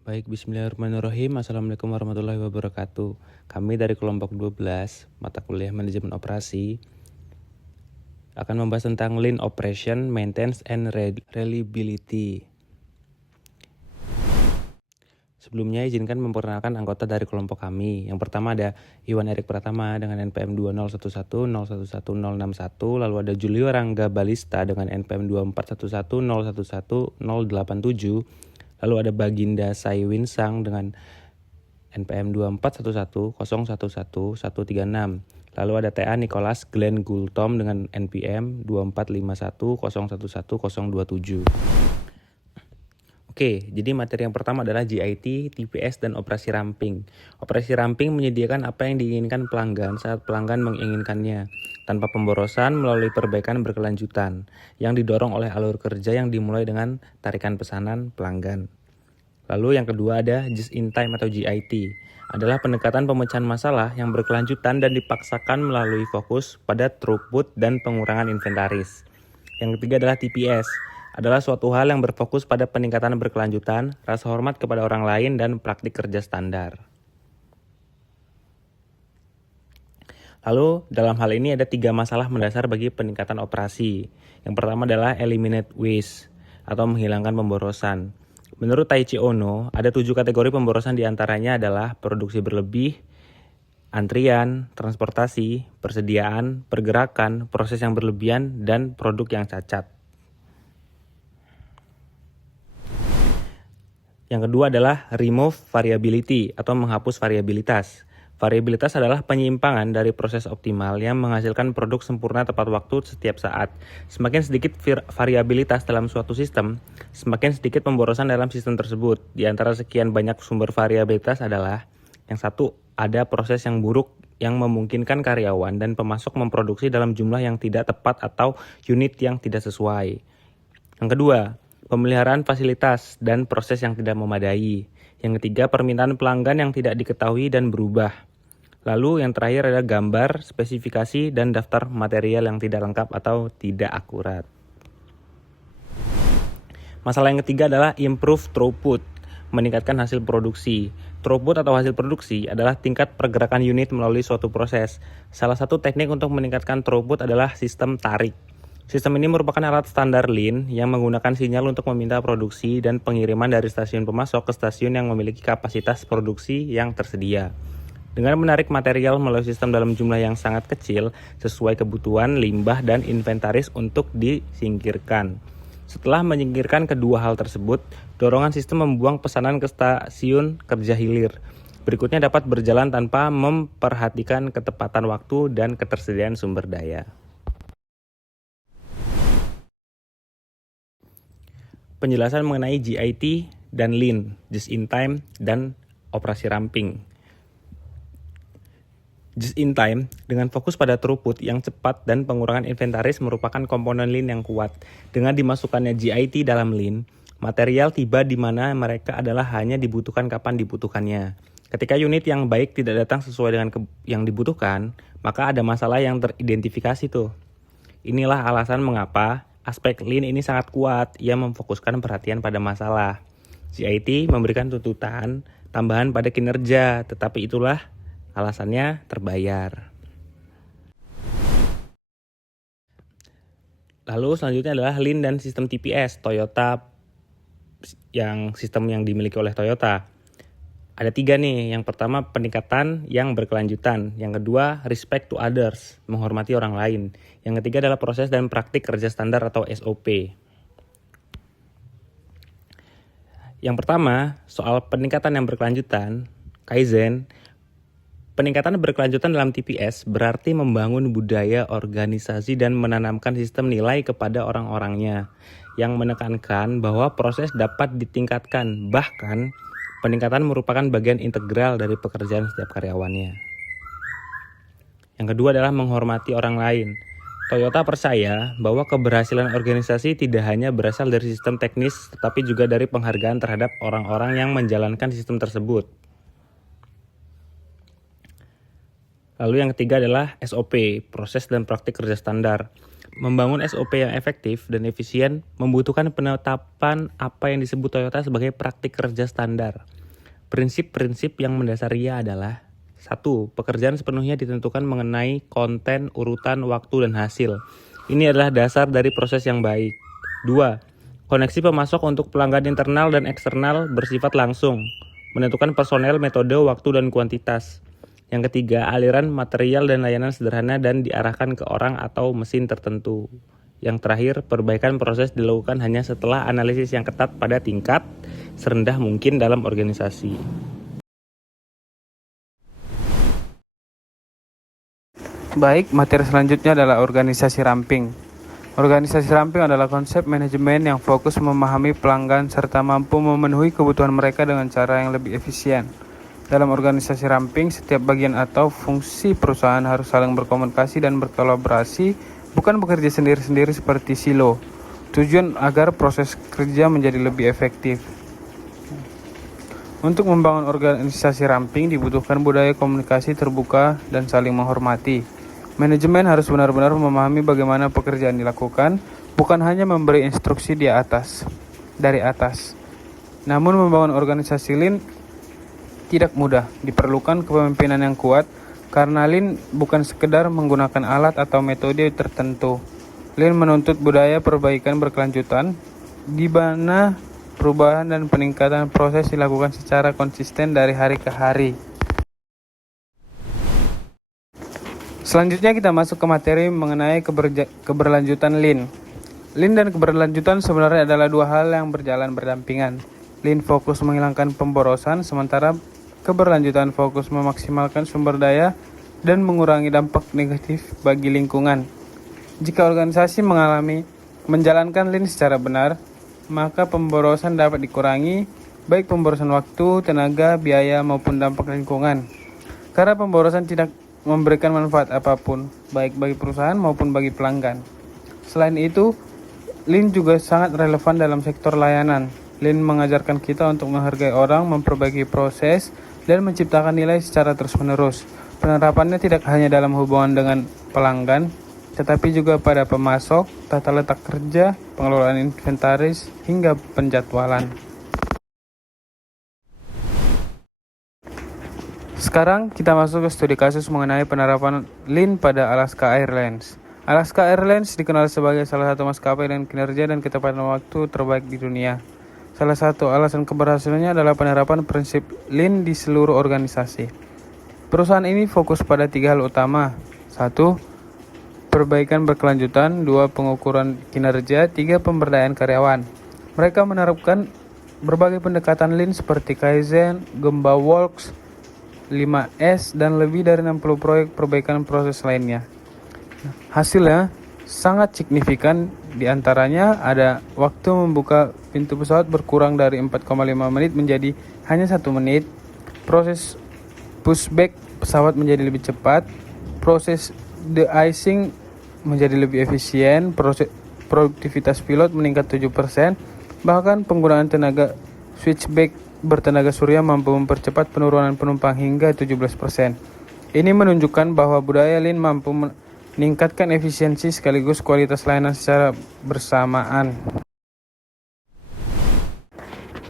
Baik, bismillahirrahmanirrahim. Assalamualaikum warahmatullahi wabarakatuh. Kami dari kelompok 12, mata kuliah manajemen operasi, akan membahas tentang Lean Operation, Maintenance, and Reliability. Sebelumnya izinkan memperkenalkan anggota dari kelompok kami. Yang pertama ada Iwan Erik Pratama dengan NPM 20110111061, lalu ada Julio Rangga Balista dengan NPM 24110111087, lalu ada Baginda Saiwinsang dengan NPM 24110111136. Lalu ada TA Nicholas Glenn Gultom dengan NPM 24510111027. Oke, jadi materi yang pertama adalah GIT, TPS, dan operasi ramping. Operasi ramping menyediakan apa yang diinginkan pelanggan saat pelanggan menginginkannya, tanpa pemborosan melalui perbaikan berkelanjutan, yang didorong oleh alur kerja yang dimulai dengan tarikan pesanan pelanggan. Lalu yang kedua ada Just in Time atau GIT, adalah pendekatan pemecahan masalah yang berkelanjutan dan dipaksakan melalui fokus pada throughput dan pengurangan inventaris. Yang ketiga adalah TPS, adalah suatu hal yang berfokus pada peningkatan berkelanjutan, rasa hormat kepada orang lain, dan praktik kerja standar. Lalu dalam hal ini ada 3 masalah mendasar bagi peningkatan operasi. Yang pertama adalah eliminate waste atau menghilangkan pemborosan. Menurut Taichi Ono, ada 7 kategori pemborosan diantaranya adalah produksi berlebih, antrian, transportasi, persediaan, pergerakan, proses yang berlebihan, dan produk yang cacat. Yang kedua adalah remove variability atau menghapus variabilitas. Variabilitas adalah penyimpangan dari proses optimal yang menghasilkan produk sempurna tepat waktu setiap saat. Semakin sedikit variabilitas dalam suatu sistem, semakin sedikit pemborosan dalam sistem tersebut. Di antara sekian banyak sumber variabilitas adalah yang satu, ada proses yang buruk yang memungkinkan karyawan dan pemasok memproduksi dalam jumlah yang tidak tepat atau unit yang tidak sesuai. Yang kedua, pemeliharaan fasilitas dan proses yang tidak memadai. Yang ketiga, permintaan pelanggan yang tidak diketahui dan berubah. Lalu yang terakhir ada gambar, spesifikasi, dan daftar material yang tidak lengkap atau tidak akurat. Masalah yang ketiga adalah improve throughput, meningkatkan hasil produksi. Throughput atau hasil produksi adalah tingkat pergerakan unit melalui suatu proses. Salah satu teknik untuk meningkatkan throughput adalah sistem tarik. Sistem ini merupakan alat standar Lean yang menggunakan sinyal untuk meminta produksi dan pengiriman dari stasiun pemasok ke stasiun yang memiliki kapasitas produksi yang tersedia. Dengan menarik material melalui sistem dalam jumlah yang sangat kecil, sesuai kebutuhan, limbah, dan inventaris untuk disingkirkan. Setelah menyingkirkan kedua hal tersebut, dorongan sistem membuang pesanan ke stasiun kerja hilir. Berikutnya dapat berjalan tanpa memperhatikan ketepatan waktu dan ketersediaan sumber daya. Penjelasan mengenai GIT dan Lean, Just in Time, dan operasi ramping. Just in Time, dengan fokus pada throughput yang cepat dan pengurangan inventaris merupakan komponen Lean yang kuat. Dengan dimasukkannya GIT dalam Lean, material tiba di mana mereka adalah hanya dibutuhkan kapan dibutuhkannya. Ketika unit yang baik tidak datang sesuai dengan yang dibutuhkan, maka ada masalah yang teridentifikasi tuh. Inilah alasan mengapa aspek Lean ini sangat kuat. Ia memfokuskan perhatian pada masalah. GIT memberikan tuntutan tambahan pada kinerja, tetapi itulah alasannya terbayar. Lalu selanjutnya adalah Lean dan sistem TPS Toyota, yang sistem yang dimiliki oleh Toyota. Ada 3 nih. Yang pertama, peningkatan yang berkelanjutan. Yang kedua, respect to others, menghormati orang lain. Yang ketiga adalah proses dan praktik kerja standar atau SOP. Yang pertama, soal peningkatan yang berkelanjutan, Kaizen. Peningkatan berkelanjutan dalam TPS berarti membangun budaya organisasi dan menanamkan sistem nilai kepada orang-orangnya, yang menekankan bahwa proses dapat ditingkatkan, bahkan peningkatan merupakan bagian integral dari pekerjaan setiap karyawannya. Yang kedua adalah menghormati orang lain. Toyota percaya bahwa keberhasilan organisasi tidak hanya berasal dari sistem teknis, tetapi juga dari penghargaan terhadap orang-orang yang menjalankan sistem tersebut. Lalu yang ketiga adalah SOP, proses dan praktik kerja standar. Membangun SOP yang efektif dan efisien membutuhkan penetapan apa yang disebut Toyota sebagai praktik kerja standar. Prinsip-prinsip yang mendasarinya adalah: 1. Pekerjaan sepenuhnya ditentukan mengenai konten, urutan, waktu, dan hasil. Ini adalah dasar dari proses yang baik. 2. Koneksi pemasok untuk pelanggan internal dan eksternal bersifat langsung, menentukan personel, metode, waktu, dan kuantitas. Yang ketiga, aliran material dan layanan sederhana dan diarahkan ke orang atau mesin tertentu. Yang terakhir, perbaikan proses dilakukan hanya setelah analisis yang ketat pada tingkat serendah mungkin dalam organisasi. Baik, materi selanjutnya adalah organisasi ramping. Organisasi ramping adalah konsep manajemen yang fokus memahami pelanggan serta mampu memenuhi kebutuhan mereka dengan cara yang lebih efisien. Dalam organisasi ramping, setiap bagian atau fungsi perusahaan harus saling berkomunikasi dan berkolaborasi, bukan bekerja sendiri-sendiri seperti silo. Tujuan agar proses kerja menjadi lebih efektif. Untuk membangun organisasi ramping dibutuhkan budaya komunikasi terbuka dan saling menghormati. Manajemen harus benar-benar memahami bagaimana pekerjaan dilakukan, bukan hanya memberi instruksi dari atas. Namun membangun organisasi Lean tidak mudah, diperlukan kepemimpinan yang kuat, karena Lean bukan sekedar menggunakan alat atau metode tertentu. Lean menuntut budaya perbaikan berkelanjutan, di mana perubahan dan peningkatan proses dilakukan secara konsisten dari hari ke hari. Selanjutnya kita masuk ke materi mengenai keberlanjutan Lean. Lean dan keberlanjutan sebenarnya adalah dua hal yang berjalan berdampingan. Lean fokus menghilangkan pemborosan, sementara keberlanjutan fokus memaksimalkan sumber daya dan mengurangi dampak negatif bagi lingkungan. Jika organisasi menjalankan Lean secara benar, maka pemborosan dapat dikurangi, baik pemborosan waktu, tenaga, biaya, maupun dampak lingkungan. Karena pemborosan tidak memberikan manfaat apapun, baik bagi perusahaan maupun bagi pelanggan. Selain itu, Lean juga sangat relevan dalam sektor layanan. Lean mengajarkan kita untuk menghargai orang, memperbaiki proses, dan menciptakan nilai secara terus-menerus. Penerapannya tidak hanya dalam hubungan dengan pelanggan, tetapi juga pada pemasok, tata letak kerja, pengelolaan inventaris, hingga penjadwalan. Sekarang kita masuk ke studi kasus mengenai penerapan Lean pada Alaska Airlines. Alaska Airlines dikenal sebagai salah satu maskapai dengan kinerja dan ketepatan waktu terbaik di dunia. Salah satu alasan keberhasilannya adalah penerapan prinsip Lean di seluruh organisasi. Perusahaan ini fokus pada 3 hal utama. 1. Perbaikan berkelanjutan. 2. Pengukuran kinerja. 3. Pemberdayaan karyawan. Mereka menerapkan berbagai pendekatan Lean seperti Kaizen, Gemba Works, 5S, dan lebih dari 60 proyek perbaikan proses lainnya. Hasilnya sangat signifikan, diantaranya ada waktu membuka pintu pesawat berkurang dari 4,5 menit menjadi hanya 1 menit, proses pushback pesawat menjadi lebih cepat, proses de-icing menjadi lebih efisien, proses produktivitas pilot meningkat 7%, bahkan penggunaan tenaga switchback bertenaga surya mampu mempercepat penurunan penumpang hingga 17%. Ini menunjukkan bahwa budaya Lean mampu meningkatkan efisiensi sekaligus kualitas layanan secara bersamaan.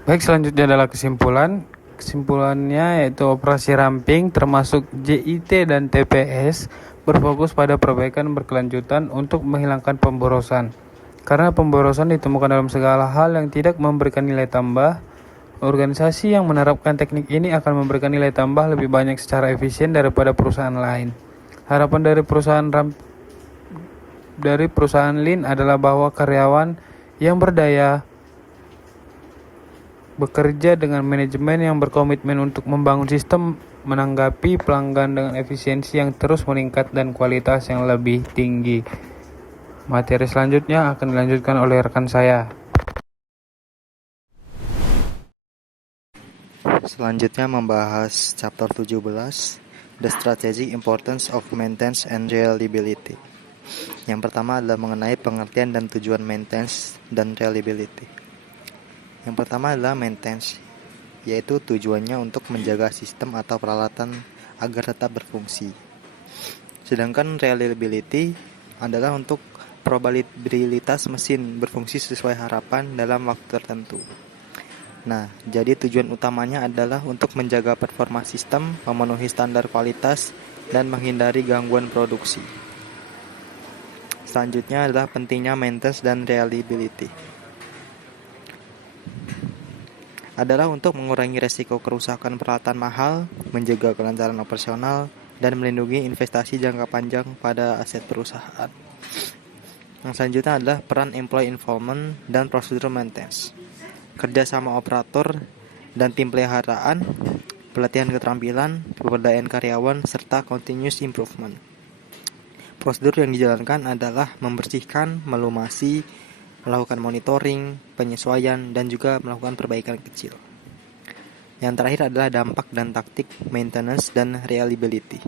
Baik, selanjutnya adalah kesimpulan. Kesimpulannya yaitu operasi ramping termasuk JIT dan TPS berfokus pada perbaikan berkelanjutan untuk menghilangkan pemborosan. Karena pemborosan ditemukan dalam segala hal yang tidak memberikan nilai tambah, organisasi yang menerapkan teknik ini akan memberikan nilai tambah lebih banyak secara efisien daripada perusahaan lain. Harapan dari perusahaan Lean adalah bahwa karyawan yang berdaya bekerja dengan manajemen yang berkomitmen untuk membangun sistem menanggapi pelanggan dengan efisiensi yang terus meningkat dan kualitas yang lebih tinggi. Materi selanjutnya akan dilanjutkan oleh rekan saya. Selanjutnya membahas chapter 17, The Strategic Importance of Maintenance and Reliability. Yang pertama adalah mengenai pengertian dan tujuan maintenance dan reliability. Yang pertama adalah maintenance, yaitu tujuannya untuk menjaga sistem atau peralatan agar tetap berfungsi. Sedangkan reliability adalah untuk probabilitas mesin berfungsi sesuai harapan dalam waktu tertentu. Nah, jadi tujuan utamanya adalah untuk menjaga performa sistem, memenuhi standar kualitas, dan menghindari gangguan produksi. Selanjutnya adalah pentingnya maintenance dan reliability. Adalah untuk mengurangi resiko kerusakan peralatan mahal, menjaga kelancaran operasional, dan melindungi investasi jangka panjang pada aset perusahaan. Yang selanjutnya adalah peran employee involvement dan prosedur maintenance. Kerjasama operator dan tim peliharaan, pelatihan keterampilan, pemberdayaan karyawan, serta continuous improvement. Prosedur yang dijalankan adalah membersihkan, melumasi, melakukan monitoring, penyesuaian, dan juga melakukan perbaikan kecil. Yang terakhir adalah dampak dan taktik maintenance dan reliability.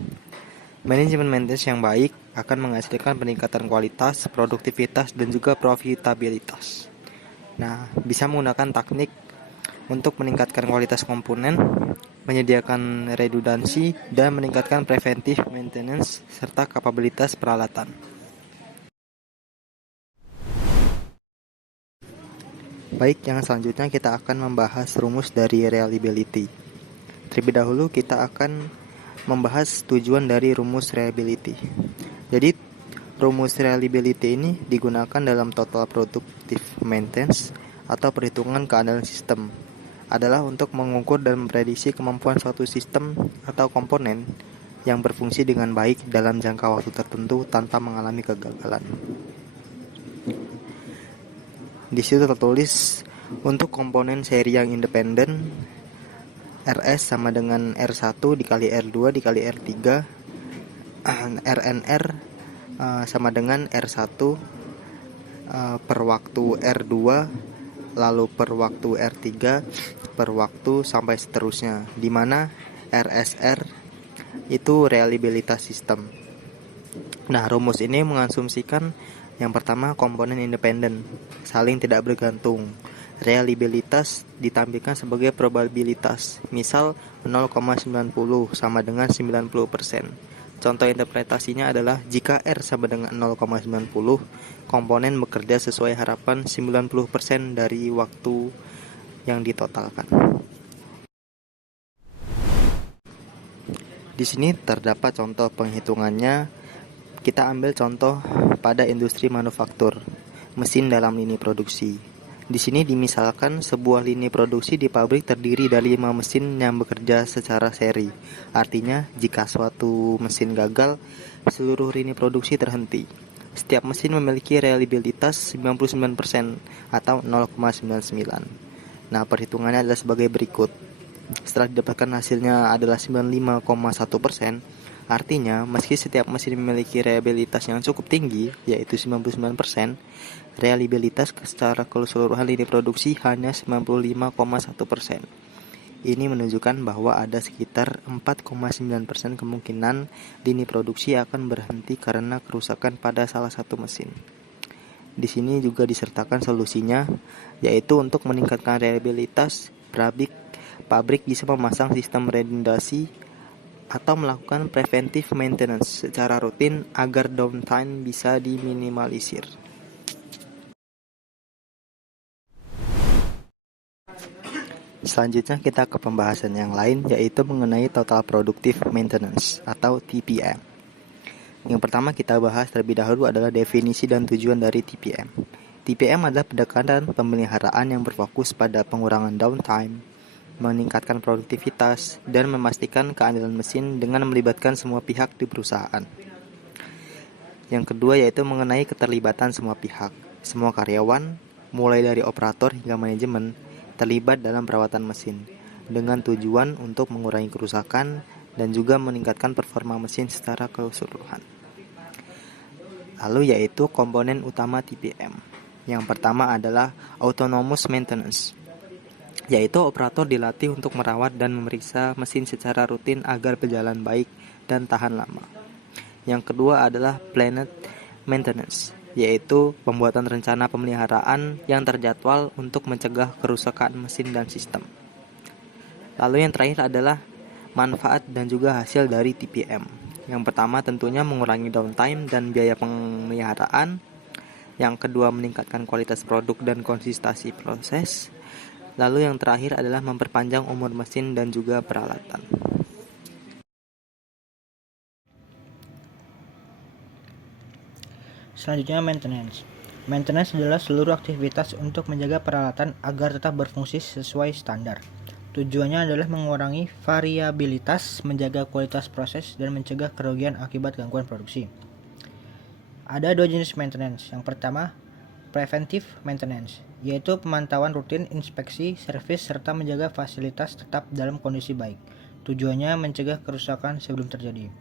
Manajemen maintenance yang baik akan menghasilkan peningkatan kualitas, produktivitas, dan juga profitabilitas. Nah, bisa menggunakan teknik untuk meningkatkan kualitas komponen, menyediakan redundansi, dan meningkatkan preventive maintenance serta kapabilitas peralatan. Baik, yang selanjutnya kita akan membahas rumus dari reliability. Terlebih dahulu kita akan membahas tujuan dari rumus reliability. Jadi, rumus reliability ini digunakan dalam total productive maintenance atau perhitungan keandalan sistem. Adalah untuk mengukur dan memprediksi kemampuan suatu sistem atau komponen yang berfungsi dengan baik dalam jangka waktu tertentu tanpa mengalami kegagalan. Di situ tertulis untuk komponen seri yang independen, RS sama dengan R1 dikali R2 dikali R3, RNR sama dengan R1 per waktu R2, lalu per waktu R3, per waktu sampai seterusnya, di mana RSR itu reliabilitas sistem. Nah, rumus ini mengasumsikan yang pertama komponen independen, saling tidak bergantung. Reliabilitas ditampilkan sebagai probabilitas, misal 0,90 sama dengan 90%. Contoh interpretasinya adalah jika R sama dengan 0,90, komponen bekerja sesuai harapan 90% dari waktu yang ditotalkan. Di sini terdapat contoh penghitungannya. Kita ambil contoh pada industri manufaktur, mesin dalam lini produksi. Di sini dimisalkan sebuah lini produksi di pabrik terdiri dari 5 mesin yang bekerja secara seri. Artinya, jika suatu mesin gagal, seluruh lini produksi terhenti. Setiap mesin memiliki reliabilitas 99% atau 0,99. Nah, perhitungannya adalah sebagai berikut. Setelah didapatkan hasilnya adalah 95,1%, artinya meski setiap mesin memiliki reliabilitas yang cukup tinggi, yaitu 99%, reliabilitas secara keseluruhan lini produksi hanya 95,1%. Ini menunjukkan bahwa ada sekitar 4,9% kemungkinan lini produksi akan berhenti karena kerusakan pada salah satu mesin. Di sini juga disertakan solusinya, yaitu untuk meningkatkan reliabilitas, pabrik bisa memasang sistem redundasi atau melakukan preventive maintenance secara rutin agar downtime bisa diminimalisir. Selanjutnya kita ke pembahasan yang lain, yaitu mengenai total productive maintenance atau TPM. Yang pertama kita bahas terlebih dahulu adalah definisi dan tujuan dari TPM. TPM adalah pendekatan pemeliharaan yang berfokus pada pengurangan downtime, meningkatkan produktivitas, dan memastikan keandalan mesin dengan melibatkan semua pihak di perusahaan. Yang kedua yaitu mengenai keterlibatan semua pihak. Semua karyawan, mulai dari operator hingga manajemen, terlibat dalam perawatan mesin dengan tujuan untuk mengurangi kerusakan dan juga meningkatkan performa mesin secara keseluruhan. Lalu yaitu komponen utama TPM. Yang pertama adalah autonomous maintenance, yaitu operator dilatih untuk merawat dan memeriksa mesin secara rutin agar berjalan baik dan tahan lama. Yang kedua adalah planned maintenance, yaitu pembuatan rencana pemeliharaan yang terjadwal untuk mencegah kerusakan mesin dan sistem. Lalu yang terakhir adalah manfaat dan juga hasil dari TPM. Yang pertama tentunya mengurangi downtime dan biaya pemeliharaan. Yang kedua, meningkatkan kualitas produk dan konsistensi proses. Lalu yang terakhir adalah memperpanjang umur mesin dan juga peralatan. Selanjutnya maintenance. Maintenance adalah seluruh aktivitas untuk menjaga peralatan agar tetap berfungsi sesuai standar. Tujuannya adalah mengurangi variabilitas, menjaga kualitas proses, dan mencegah kerugian akibat gangguan produksi. Ada dua jenis maintenance. Yang pertama, preventive maintenance, yaitu pemantauan rutin, inspeksi, servis, serta menjaga fasilitas tetap dalam kondisi baik. Tujuannya mencegah kerusakan sebelum terjadi.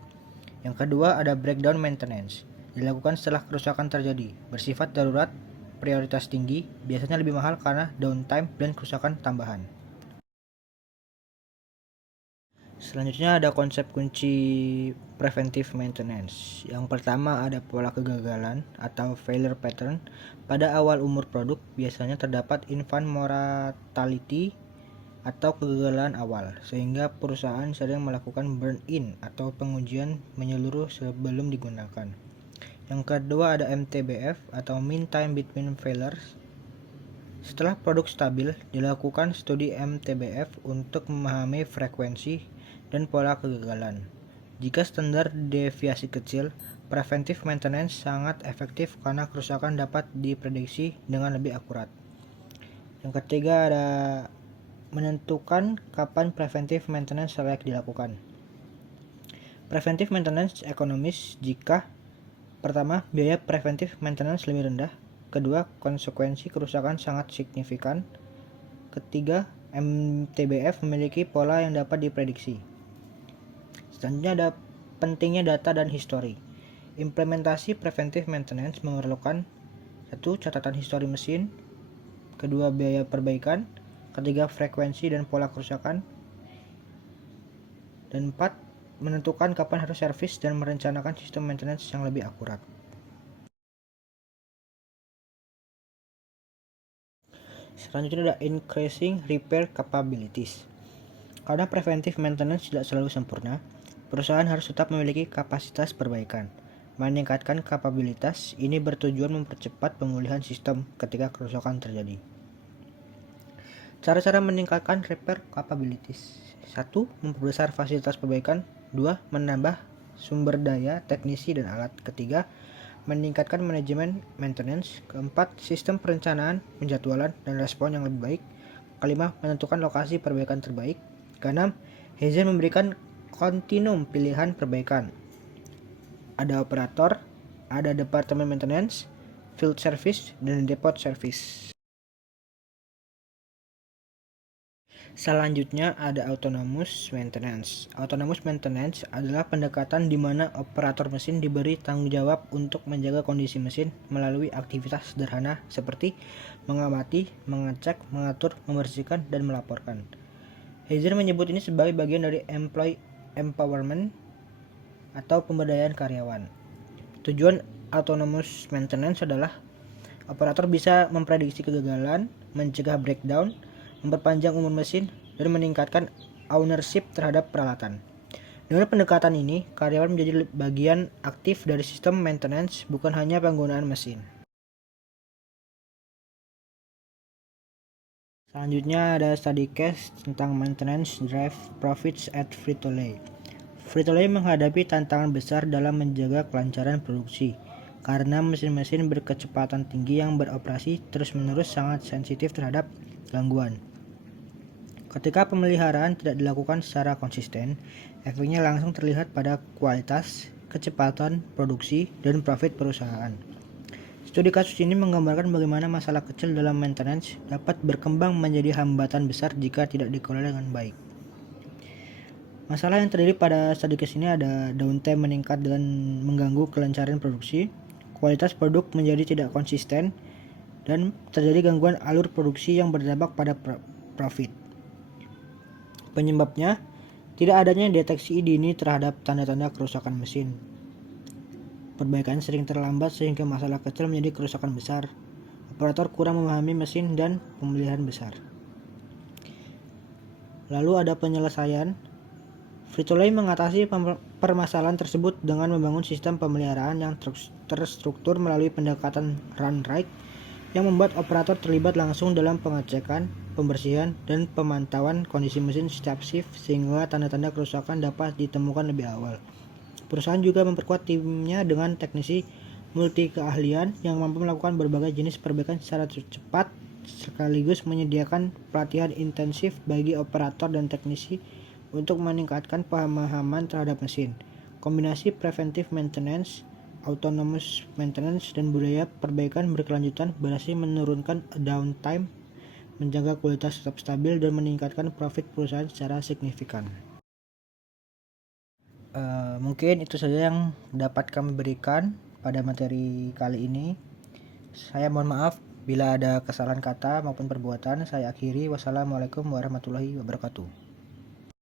Yang kedua ada breakdown maintenance, dilakukan setelah kerusakan terjadi, bersifat darurat, prioritas tinggi, biasanya lebih mahal karena downtime dan kerusakan tambahan. Selanjutnya ada konsep kunci preventive maintenance. Yang pertama ada pola kegagalan atau failure pattern. Pada awal umur produk biasanya terdapat infant mortality atau kegagalan awal, sehingga perusahaan sering melakukan burn-in atau pengujian menyeluruh sebelum digunakan. Yang kedua ada MTBF atau mean time between failures. Setelah produk stabil, dilakukan studi MTBF untuk memahami frekuensi dan pola kegagalan. Jika standar deviasi kecil, preventive maintenance sangat efektif karena kerusakan dapat diprediksi dengan lebih akurat. Yang ketiga ada menentukan kapan preventive maintenance layak dilakukan. Preventive maintenance ekonomis jika pertama, biaya preventive maintenance lebih rendah. Kedua, konsekuensi kerusakan sangat signifikan. Ketiga, MTBF memiliki pola yang dapat diprediksi. Selanjutnya ada pentingnya data dan histori. Implementasi preventive maintenance memerlukan 1. Catatan histori mesin. Kedua, biaya perbaikan. Ketiga, frekuensi dan pola kerusakan. Dan 4. Menentukan kapan harus servis dan merencanakan sistem maintenance yang lebih akurat. Selanjutnya ada increasing repair capabilities. Karena preventive maintenance tidak selalu sempurna, perusahaan harus tetap memiliki kapasitas perbaikan. Meningkatkan kapabilitas ini bertujuan mempercepat pemulihan sistem ketika kerusakan terjadi. Cara-cara meningkatkan repair capabilities. 1. Memperbesar fasilitas perbaikan. 2. Menambah sumber daya, teknisi, dan alat. Ketiga, meningkatkan manajemen maintenance. Keempat, sistem perencanaan, penjadwalan, dan respon yang lebih baik. Kelima, menentukan lokasi perbaikan terbaik. Keenam, Heizer memberikan kontinum pilihan perbaikan. Ada operator, ada departemen maintenance, field service, dan depot service. Selanjutnya ada autonomous maintenance. Autonomous maintenance adalah pendekatan di mana operator mesin diberi tanggung jawab untuk menjaga kondisi mesin melalui aktivitas sederhana seperti mengamati, mengecek, mengatur, membersihkan, dan melaporkan. Heizer menyebut ini sebagai bagian dari employee empowerment atau pemberdayaan karyawan. Tujuan autonomous maintenance adalah operator bisa memprediksi kegagalan, mencegah breakdown, memperpanjang umur mesin, dan meningkatkan ownership terhadap peralatan. Dengan pendekatan ini, karyawan menjadi bagian aktif dari sistem maintenance, bukan hanya penggunaan mesin. Selanjutnya ada study case tentang maintenance drive profits at Frito-Lay. Frito-Lay menghadapi tantangan besar dalam menjaga kelancaran produksi, karena mesin-mesin berkecepatan tinggi yang beroperasi terus-menerus sangat sensitif terhadap gangguan. Ketika pemeliharaan tidak dilakukan secara konsisten, efeknya langsung terlihat pada kualitas, kecepatan produksi, dan profit perusahaan. Studi kasus ini menggambarkan bagaimana masalah kecil dalam maintenance dapat berkembang menjadi hambatan besar jika tidak dikelola dengan baik. Masalah yang terjadi pada studi case ini ada downtime meningkat dan mengganggu kelancaran produksi, kualitas produk menjadi tidak konsisten, dan terjadi gangguan alur produksi yang berdampak pada profit. Penyebabnya, tidak adanya deteksi dini terhadap tanda-tanda kerusakan mesin. Perbaikan sering terlambat sehingga masalah kecil menjadi kerusakan besar. Operator kurang memahami mesin dan pemeliharaan besar. Lalu ada penyelesaian Frito-Lay mengatasi permasalahan tersebut dengan membangun sistem pemeliharaan yang terstruktur melalui pendekatan run right yang membuat operator terlibat langsung dalam pengecekan, pembersihan, dan pemantauan kondisi mesin setiap shift sehingga tanda-tanda kerusakan dapat ditemukan lebih awal. Perusahaan juga memperkuat timnya dengan teknisi multi keahlian yang mampu melakukan berbagai jenis perbaikan secara cepat sekaligus menyediakan pelatihan intensif bagi operator dan teknisi untuk meningkatkan pemahaman terhadap mesin. Kombinasi preventive maintenance, autonomous maintenance, dan budaya perbaikan berkelanjutan berhasil menurunkan downtime, menjaga kualitas tetap stabil, dan meningkatkan profit perusahaan secara signifikan. Mungkin itu saja yang dapat kami berikan pada materi kali ini. Saya mohon maaf bila ada kesalahan kata maupun perbuatan. Saya akhiri. Wassalamualaikum warahmatullahi wabarakatuh.